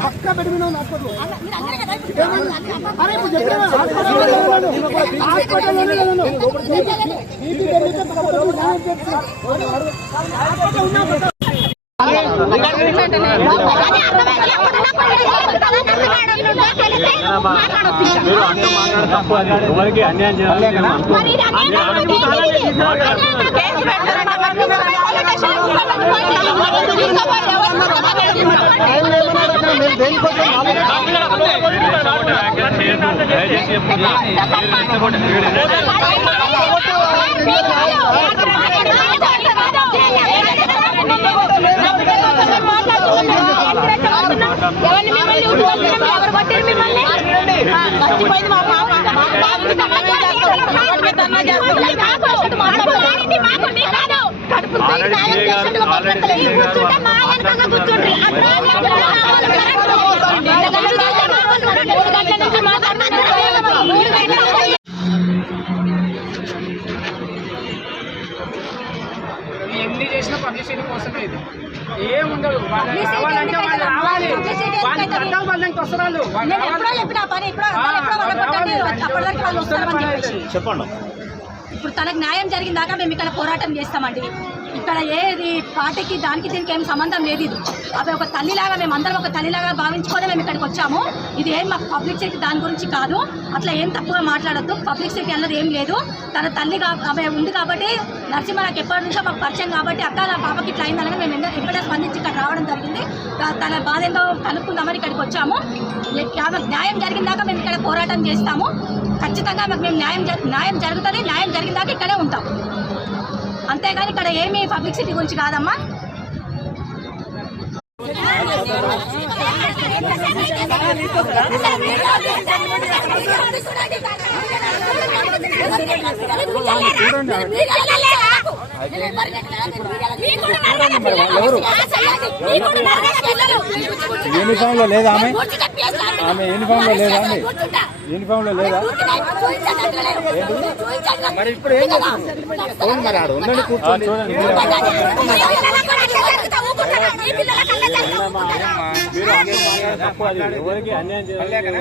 పక్క పెరిగిన ఎవరికి అన్యాయం చేయాలి ఎన్ని చేసినా పబ్లిసిటీ కోసమే ఇది ఏముండదు. వాళ్ళు రావాలంటే వాళ్ళు రావాలి, వాళ్ళకి అడ్డం వాళ్ళకి వస్తారు. చెప్పండి. ఇప్పుడు తనకు న్యాయం జరిగిందాకా మేము ఇక్కడ పోరాటం చేస్తామండి. ఇక్కడ ఏది పార్టీకి దానికి దీనికి ఏం సంబంధం లేదు. ఇది అవి ఒక తల్లిలాగా మేము అందరం ఒక తల్లిలాగా భావించుకొని మేము ఇక్కడికి వచ్చాము. ఇది ఏం మాకు పబ్లిసిటీ దాని గురించి కాదు. అట్లా ఏం తప్పుగా మాట్లాడద్దు. పబ్లిసిటీ అన్నది ఏం లేదు. తన తల్లిగా ఆమె ఉంది కాబట్టి నరసింహ నాకు ఎప్పటి నుంచో మాకు పరిచయం కాబట్టి అక్క నా పాపకి ఇట్లా అయిందనగా మేము ఎప్పుడైనా స్పందించి ఇక్కడ రావడం జరిగింది. తన బాధ ఏందో కనుక్కుందామని ఇక్కడికి వచ్చాము. ఆమెకు న్యాయం జరిగిందాకా మేము ఇక్కడ పోరాటం చేస్తాము. ఖచ్చితంగా మాకు మేము న్యాయం జరుగుతుంది. న్యాయం జరిగిందాక ఇక్కడే ఉంటాం. అంతేగాని ఇక్కడ ఏమీ పబ్లిసిటీ గురించి కాదమ్మా. యూనిఫామ్ లో లేదా ఆమె యూనిఫామ్ లో లేదా అండి? యూనిఫామ్ లో లేదా? మరి ఇప్పుడు ఏం చేస్తుంది? మరి ఆడ ఉండండి, కూర్చోండి. ఎవరికి అన్యాయం చేయాలి మీరు